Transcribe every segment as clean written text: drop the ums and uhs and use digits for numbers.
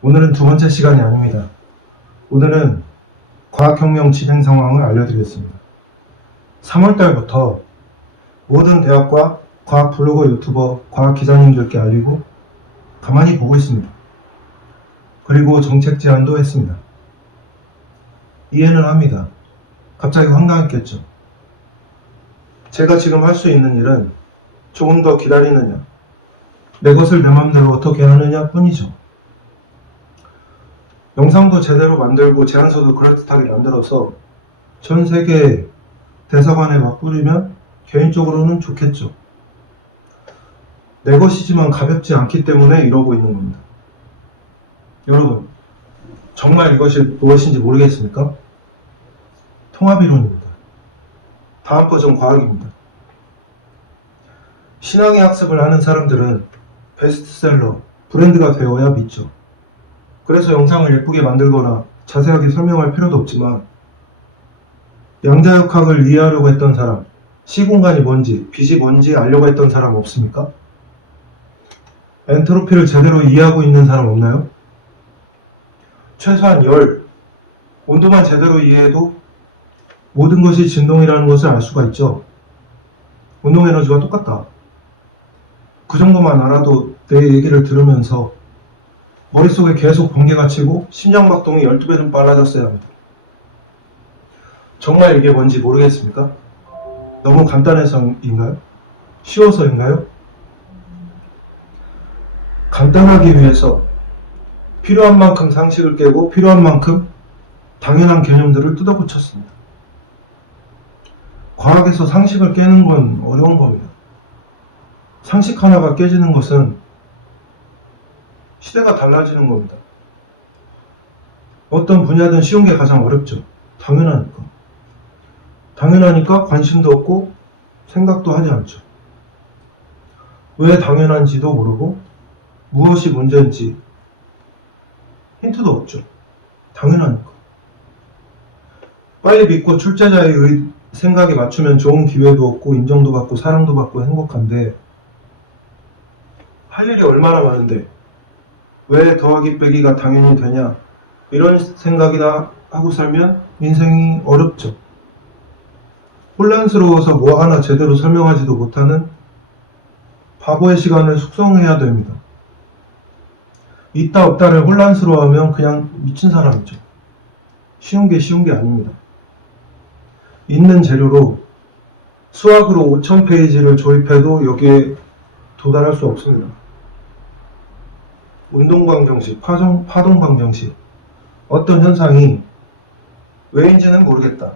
오늘은 두 번째 시간이 아닙니다. 오늘은 과학혁명 진행 상황을 알려드리겠습니다. 3월달부터 모든 대학과 과학 블로거 유튜버, 과학 기자님들께 알리고 가만히 보고 있습니다. 그리고 정책 제안도 했습니다. 이해는 합니다. 갑자기 황당했겠죠. 제가 지금 할 수 있는 일은 조금 더 기다리느냐, 내 것을 내 맘대로 어떻게 하느냐 뿐이죠. 영상도 제대로 만들고 제안서도 그럴듯하게 만들어서 전 세계 대사관에 막 뿌리면 개인적으로는 좋겠죠. 내 것이지만 가볍지 않기 때문에 이러고 있는 겁니다. 여러분, 정말 이것이 무엇인지 모르겠습니까? 통합이론입니다. 다음 버전 과학입니다. 신앙의 학습을 하는 사람들은 베스트셀러, 브랜드가 되어야 믿죠. 그래서 영상을 예쁘게 만들거나 자세하게 설명할 필요도 없지만 양자역학을 이해하려고 했던 사람, 시공간이 뭔지, 빛이 뭔지 알려고 했던 사람 없습니까? 엔트로피를 제대로 이해하고 있는 사람 없나요? 최소한 열, 온도만 제대로 이해해도 모든 것이 진동이라는 것을 알 수가 있죠. 운동 에너지와 똑같다. 그 정도만 알아도 내 얘기를 들으면서 머릿속에 계속 번개가 치고 심장박동이 12배는 빨라졌어야 합니다. 정말 이게 뭔지 모르겠습니까? 너무 간단해서인가요? 쉬워서인가요? 간단하기 위해서 필요한 만큼 상식을 깨고 필요한 만큼 당연한 개념들을 뜯어붙였습니다. 과학에서 상식을 깨는 건 어려운 겁니다. 상식 하나가 깨지는 것은 시대가 달라지는 겁니다. 어떤 분야든 쉬운 게 가장 어렵죠. 당연하니까. 당연하니까 관심도 없고 생각도 하지 않죠. 왜 당연한지도 모르고 무엇이 문제인지 힌트도 없죠. 당연하니까. 빨리 믿고 출제자의 생각에 맞추면 좋은 기회도 얻고 인정도 받고 사랑도 받고 행복한데 할 일이 얼마나 많은데 왜 더하기 빼기가 당연히 되냐 이런 생각이나 하고 살면 인생이 어렵죠. 혼란스러워서 뭐 하나 제대로 설명하지도 못하는 바보의 시간을 숙성해야 됩니다. 있다 없다를 혼란스러워하면 그냥 미친 사람이죠. 쉬운 게 아닙니다. 있는 재료로 수학으로 5000페이지를 조립해도 여기에 도달할 수 없습니다. 운동방정식, 파동방정식, 어떤 현상이 왜인지는 모르겠다.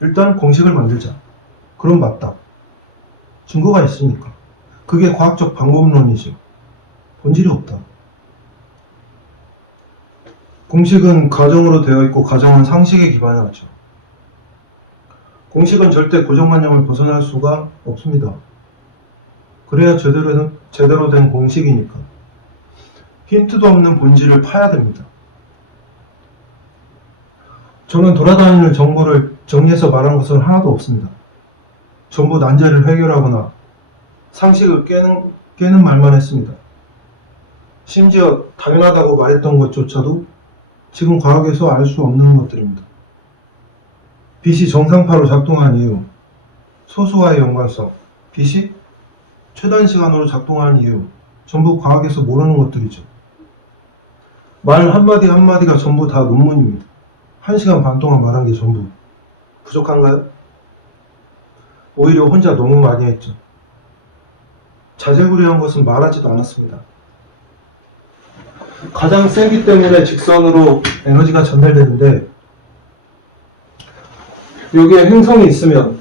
일단 공식을 만들자. 그럼 맞다. 증거가 있으니까. 그게 과학적 방법론이죠. 본질이 없다. 공식은 가정으로 되어 있고 가정은 상식에 기반하죠. 공식은 절대 고정관념을 벗어날 수가 없습니다. 그래야 제대로 된 공식이니까. 힌트도 없는 본질을 파야 됩니다. 저는 돌아다니는 정보를 정리해서 말한 것은 하나도 없습니다. 전부 난제를 해결하거나 상식을 깨는 말만 했습니다. 심지어 당연하다고 말했던 것조차도 지금 과학에서 알 수 없는 것들입니다. 빛이 정상파로 작동한 이유, 소수와의 연관성, 빛이 최단 시간으로 작동하는 이유, 전부 과학에서 모르는 것들이죠. 말 한마디 한마디가 전부 다 논문입니다. 1시간 반 동안 말한 게 전부. 부족한가요? 오히려 혼자 너무 많이 했죠. 자제구레한 것은 말하지도 않았습니다. 가장 세기 때문에 직선으로 에너지가 전달되는데 여기에 행성이 있으면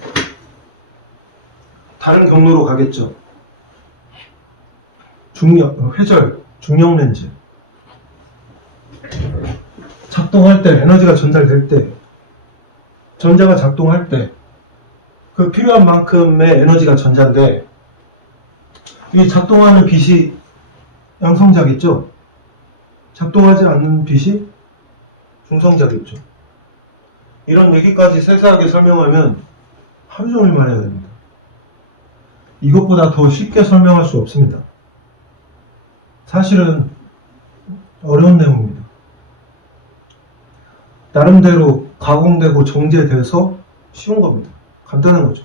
다른 경로로 가겠죠. 회절, 중력 렌즈. 작동할 때, 에너지가 전달될 때, 전자가 작동할 때, 그 필요한 만큼의 에너지가 전자인데, 이 작동하는 빛이 양성자겠죠? 작동하지 않는 빛이 중성자겠죠? 이런 얘기까지 세세하게 설명하면 하루 종일 말해야 됩니다. 이것보다 더 쉽게 설명할 수 없습니다. 사실은 어려운 내용입니다. 나름대로 가공되고 정제돼서 쉬운 겁니다. 간단한 거죠.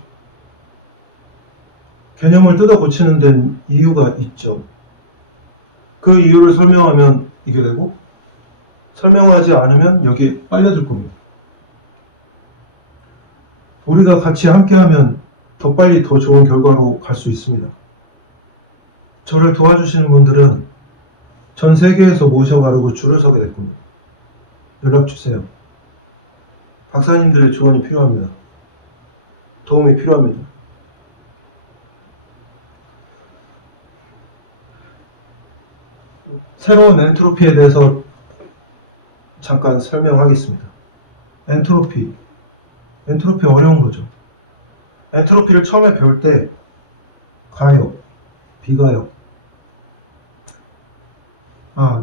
개념을 뜯어 고치는 데는 이유가 있죠. 그 이유를 설명하면 이게 되고, 설명하지 않으면 여기에 빨려들 겁니다. 우리가 같이 함께하면 더 빨리 더 좋은 결과로 갈 수 있습니다. 저를 도와주시는 분들은 전 세계에서 모셔가려고 줄을 서게 될 겁니다. 연락 주세요. 박사님들의 조언이 필요합니다. 도움이 필요합니다. 새로운 엔트로피에 대해서 잠깐 설명하겠습니다. 엔트로피 어려운 거죠. 엔트로피를 처음에 배울 때 가역, 비가역,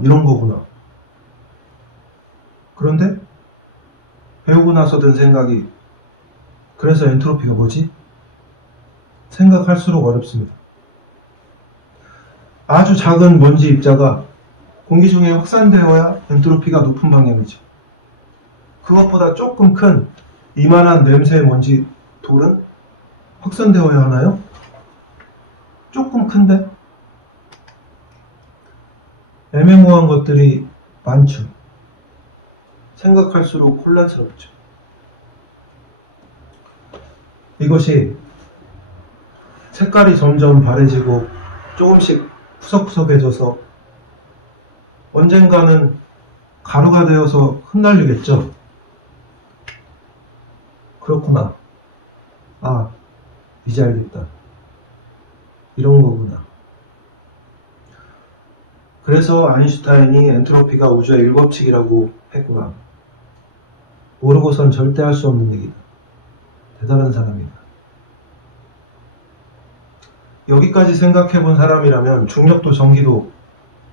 이런 거구나. 그런데 배우고 나서 든 생각이, 그래서 엔트로피가 뭐지? 생각할수록 어렵습니다. 아주 작은 먼지 입자가 공기 중에 확산되어야 엔트로피가 높은 방향이죠. 그것보다 조금 큰 이만한 냄새의 먼지 돌은 확산되어야 하나요? 조금 큰데? 애매모호한 것들이 많죠. 생각할수록 혼란스럽죠. 이것이 색깔이 점점 바래지고 조금씩 푸석푸석해져서 언젠가는 가루가 되어서 흩날리겠죠. 그렇구나. 이제 알겠다. 이런 거구나. 그래서 아인슈타인이 엔트로피가 우주의 일법칙이라고 했구나. 모르고선 절대 할 수 없는 얘기다. 대단한 사람이다. 여기까지 생각해 본 사람이라면 중력도 전기도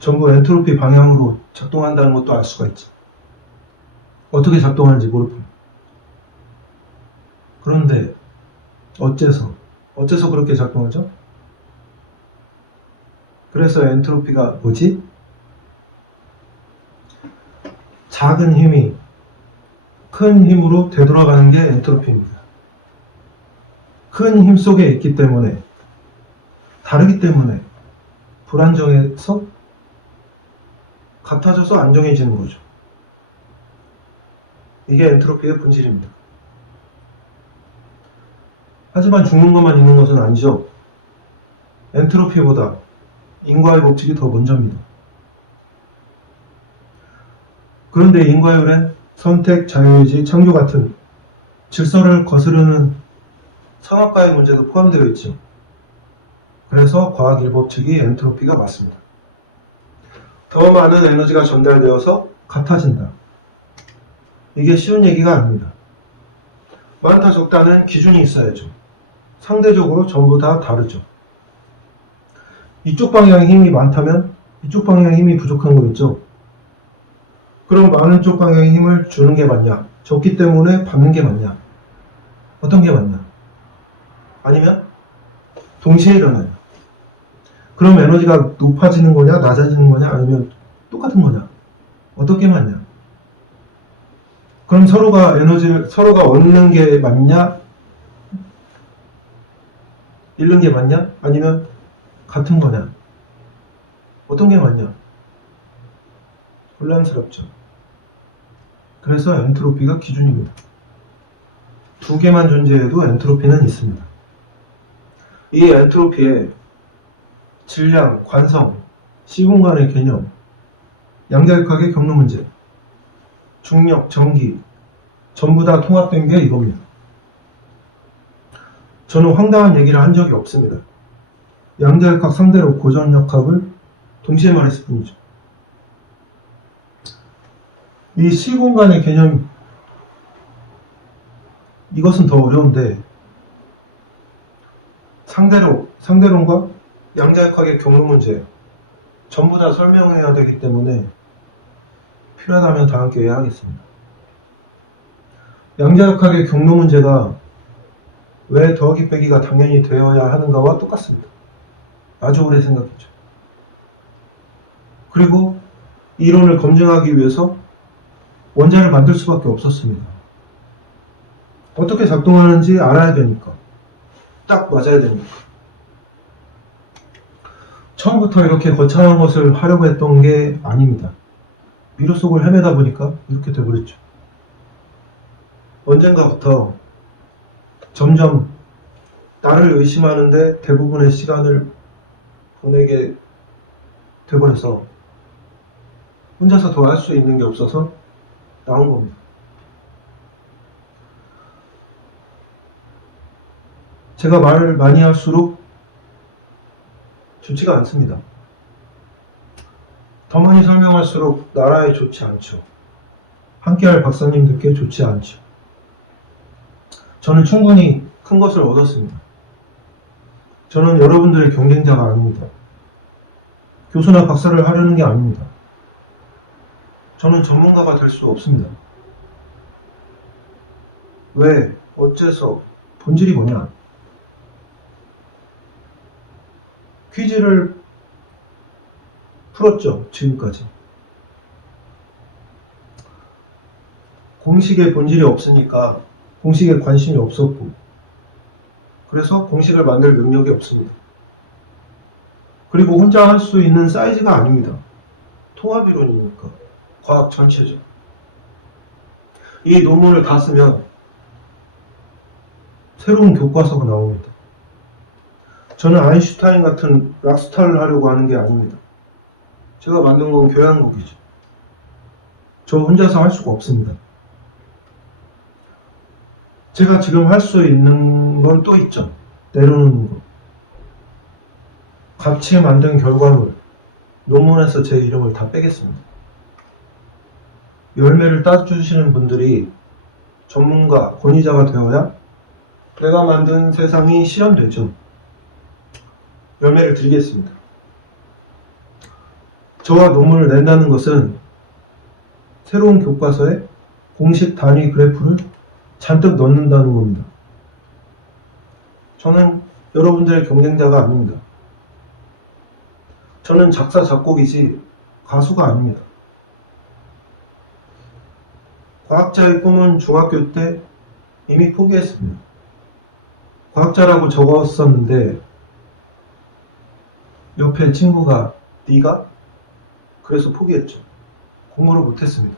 전부 엔트로피 방향으로 작동한다는 것도 알 수가 있지. 어떻게 작동하는지 모를 뿐. 그런데 어째서 그렇게 작동하죠? 그래서 엔트로피가 뭐지? 작은 힘이 큰 힘으로 되돌아가는 게 엔트로피입니다. 큰 힘 속에 있기 때문에, 다르기 때문에 불안정해서 같아져서 안정해지는 거죠. 이게 엔트로피의 본질입니다. 하지만 죽는 것만 있는 것은 아니죠. 엔트로피보다 인과의 법칙이 더 먼저입니다. 그런데 인과율엔 선택, 자유의지, 창조 같은 질서를 거스르는 성악과의 문제도 포함되어 있죠. 그래서 과학 일법칙이 엔트로피가 맞습니다. 더 많은 에너지가 전달되어서 같아진다. 이게 쉬운 얘기가 아닙니다. 많다 적다는 기준이 있어야죠. 상대적으로 전부 다 다르죠. 이쪽 방향에 힘이 많다면 이쪽 방향에 힘이 부족한 거 있죠. 그럼 많은 쪽 방향에 힘을 주는 게 맞냐? 적기 때문에 받는 게 맞냐? 어떤 게 맞냐? 아니면 동시에 일어나요. 그럼 에너지가 높아지는 거냐, 낮아지는 거냐, 아니면 똑같은 거냐? 어떻게 맞냐? 그럼 서로가 얻는 게 맞냐? 잃는 게 맞냐? 아니면 같은 거냐? 어떤 게 맞냐? 혼란스럽죠. 그래서 엔트로피가 기준입니다. 두 개만 존재해도 엔트로피는 있습니다. 이 엔트로피에 질량, 관성, 시공간의 개념, 양자역학의 경로 문제, 중력, 전기 전부 다 통합된 게 이겁니다. 저는 황당한 얘기를 한 적이 없습니다. 양자역학 상대로 고전역학을 동시에 말했을 뿐이죠. 이 시공간의 개념, 이것은 더 어려운데 상대론과 양자역학의 경로 문제 전부 다 설명해야 되기 때문에 필요하다면 다음 기회에 하겠습니다. 양자역학의 경로 문제가 왜 더하기 빼기가 당연히 되어야 하는가와 똑같습니다. 아주 오래 생각했죠. 그리고 이론을 검증하기 위해서 원자를 만들 수밖에 없었습니다. 어떻게 작동하는지 알아야 되니까. 딱 맞아야 되니까. 처음부터 이렇게 거창한 것을 하려고 했던 게 아닙니다. 미로 속을 헤매다 보니까 이렇게 돼버렸죠. 언젠가부터 점점 나를 의심하는데 대부분의 시간을 보내게 돼버려서 혼자서 더 할 수 있는 게 없어서 나온 겁니다. 제가 말을 많이 할수록 좋지가 않습니다. 더 많이 설명할수록 나라에 좋지 않죠. 함께할 박사님들께 좋지 않죠. 저는 충분히 큰 것을 얻었습니다. 저는 여러분들의 경쟁자가 아닙니다. 교수나 박사를 하려는 게 아닙니다. 저는 전문가가 될 수 없습니다. 왜? 어째서? 본질이 뭐냐? 퀴즈를 풀었죠, 지금까지. 공식의 본질이 없으니까 공식에 관심이 없었고, 그래서 공식을 만들 능력이 없습니다. 그리고 혼자 할 수 있는 사이즈가 아닙니다. 통합이론이니까. 과학 전체죠. 이 논문을 다 쓰면 새로운 교과서가 나옵니다. 저는 아인슈타인 같은 락스타를 하려고 하는 게 아닙니다. 제가 만든 건 교양곡이죠. 저 혼자서 할 수가 없습니다. 제가 지금 할 수 있는 건 또 있죠. 내려놓는 거. 같이 만든 결과물, 논문에서 제 이름을 다 빼겠습니다. 열매를 따주시는 분들이 전문가, 권위자가 되어야 내가 만든 세상이 실현되죠. 열매를 드리겠습니다. 저와 논문을 낸다는 것은 새로운 교과서에 공식 단위 그래프를 잔뜩 넣는다는 겁니다. 저는 여러분들의 경쟁자가 아닙니다. 저는 작사, 작곡이지 가수가 아닙니다. 과학자의 꿈은 중학교 때 이미 포기했습니다. 과학자라고 적었었는데 옆에 친구가 네가? 그래서 포기했죠. 공부를 못했습니다.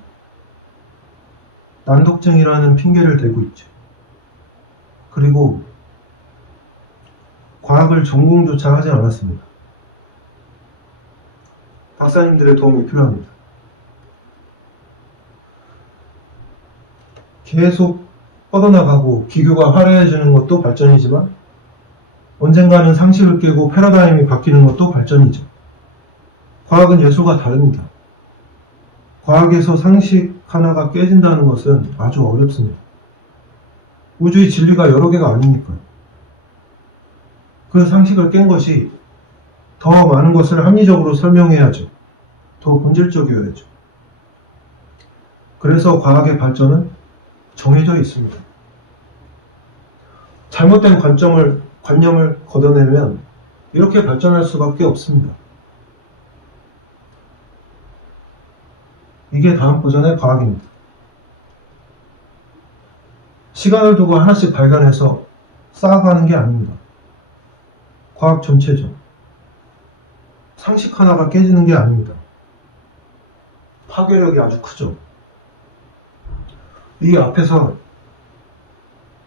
난독증이라는 핑계를 대고 있죠. 그리고 과학을 전공조차 하지 않았습니다. 박사님들의 도움이 필요합니다. 계속 뻗어나가고 기교가 화려해지는 것도 발전이지만 언젠가는 상식을 깨고 패러다임이 바뀌는 것도 발전이죠. 과학은 예술과 다릅니다. 과학에서 상식 하나가 깨진다는 것은 아주 어렵습니다. 우주의 진리가 여러 개가 아니니까요. 그 상식을 깬 것이 더 많은 것을 합리적으로 설명해야죠. 더 본질적이어야죠. 그래서 과학의 발전은 정해져 있습니다. 잘못된 관념을 걷어내면 이렇게 발전할 수밖에 없습니다. 이게 다음 버전의 과학입니다. 시간을 두고 하나씩 발견해서 쌓아가는 게 아닙니다. 과학 전체죠. 상식 하나가 깨지는 게 아닙니다. 파괴력이 아주 크죠. 이 앞에서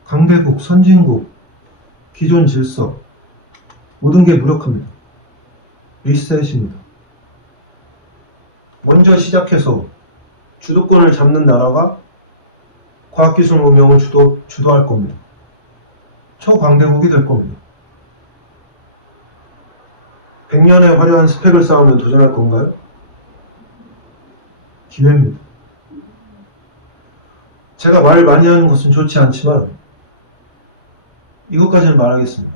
강대국, 선진국, 기존 질서 모든 게 무력합니다. 리셋입니다. 먼저 시작해서 주도권을 잡는 나라가 과학기술 문명을 주도할 겁니다. 초강대국이 될 겁니다. 100년의 화려한 스펙을 쌓으면 도전할 건가요? 기회입니다. 제가 말 많이 하는 것은 좋지 않지만 이것까지는 말하겠습니다.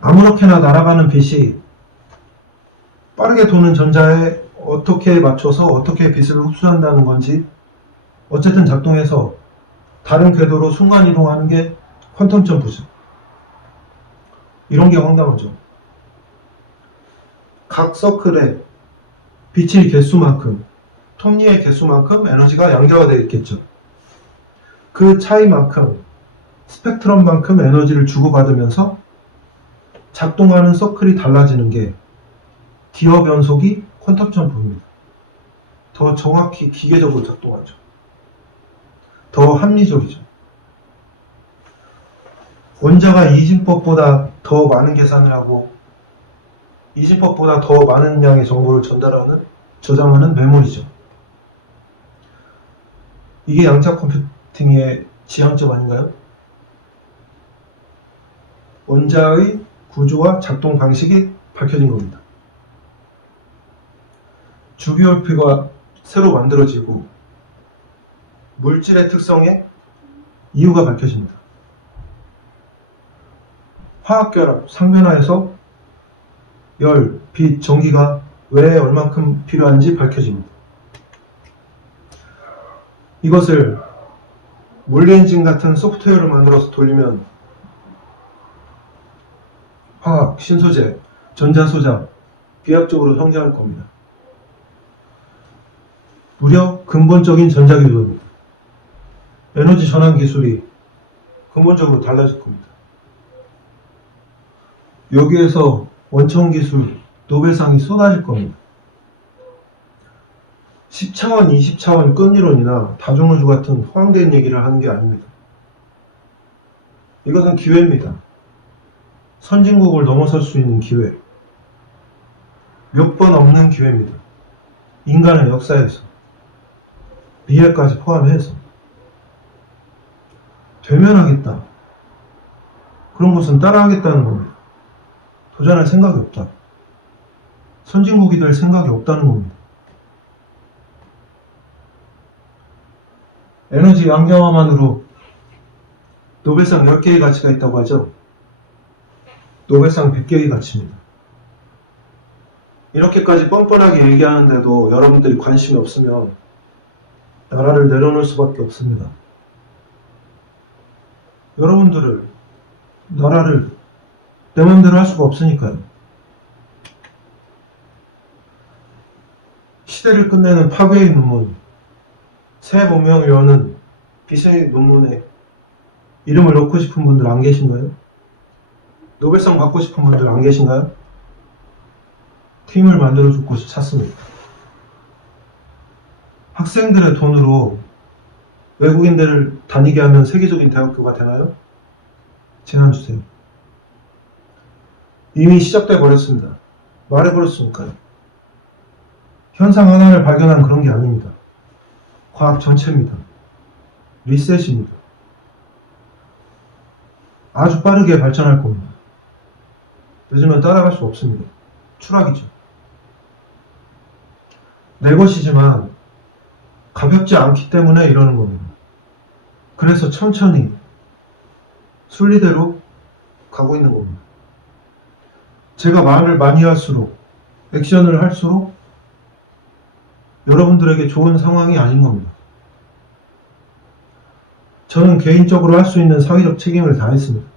아무렇게나 날아가는 빛이 빠르게 도는 전자에 어떻게 맞춰서 어떻게 빛을 흡수한다는 건지 어쨌든 작동해서 다른 궤도로 순간이동하는 게 퀀텀 점프죠. 이런 게 황당하죠. 각 서클에 빛의 개수만큼, 톱니의 개수만큼 에너지가 양자가 되어 있겠죠. 그 차이만큼, 스펙트럼만큼 에너지를 주고받으면서 작동하는 서클이 달라지는 게 기어 변속이 퀀텀 점프입니다. 더 정확히 기계적으로 작동하죠. 더 합리적이죠. 원자가 이진법보다 더 많은 계산을 하고 이진법보다 더 많은 양의 정보를 저장하는 메모리죠. 이게 양자 컴퓨팅의 지향점 아닌가요? 원자의 구조와 작동 방식이 밝혀진 겁니다. 주기율표가 새로 만들어지고 물질의 특성에 이유가 밝혀집니다. 화학결합, 상변화에서 열, 빛, 전기가 왜 얼만큼 필요한지 밝혀집니다. 이것을 물리엔진 같은 소프트웨어를 만들어서 돌리면 화학, 신소재, 전자소자, 비약적으로 성장할 겁니다. 무려 근본적인 전자기술입니다. 에너지 전환 기술이 근본적으로 달라질 겁니다. 여기에서 원천 기술 노벨상이 쏟아질 겁니다. 10차원, 20차원 끈이론이나 다중우주 같은 허황된 얘기를 하는 게 아닙니다. 이것은 기회입니다. 선진국을 넘어설 수 있는 기회. 몇 번 없는 기회입니다. 인간의 역사에서. 미래까지 포함해서. 되면 하겠다. 그런 것은 따라하겠다는 겁니다. 도전할 생각이 없다. 선진국이 될 생각이 없다는 겁니다. 에너지 양자화만으로 노벨상 10개의 가치가 있다고 하죠. 노벨상 100개의 가치입니다. 이렇게까지 뻔뻔하게 얘기하는데도 여러분들이 관심이 없으면 나라를 내려놓을 수밖에 없습니다. 여러분들을, 나라를 내 맘대로 할 수가 없으니까요. 시대를 끝내는 파괴의 논문, 새 문명을 여는 빛의 논문에 이름을 넣고 싶은 분들 안 계신가요? 노벨상 받고 싶은 분들 안 계신가요? 팀을 만들어줄 곳이 찾습니다. 학생들의 돈으로 외국인들을 다니게 하면 세계적인 대학교가 되나요? 제안 주세요. 이미 시작돼 버렸습니다. 말해버렸으니까요. 현상 하나를 발견한 그런 게 아닙니다. 과학 전체입니다. 리셋입니다. 아주 빠르게 발전할 겁니다. 늦으면 따라갈 수 없습니다. 추락이죠. 내 것이지만 가볍지 않기 때문에 이러는 겁니다. 그래서 천천히 순리대로 가고 있는 겁니다. 제가 말을 많이 할수록, 액션을 할수록 여러분들에게 좋은 상황이 아닌 겁니다. 저는 개인적으로 할 수 있는 사회적 책임을 다했습니다.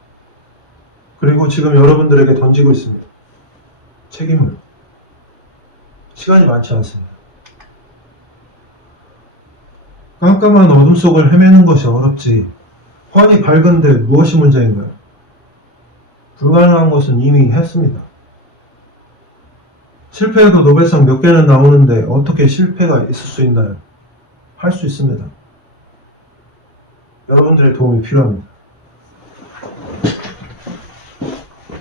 그리고 지금 여러분들에게 던지고 있습니다. 책임을. 시간이 많지 않습니다. 깜깜한 어둠 속을 헤매는 것이 어렵지 환히 밝은데 무엇이 문제인가요? 불가능한 것은 이미 했습니다. 실패해도 노벨상 몇 개는 나오는데 어떻게 실패가 있을 수 있나요? 할 수 있습니다. 여러분들의 도움이 필요합니다.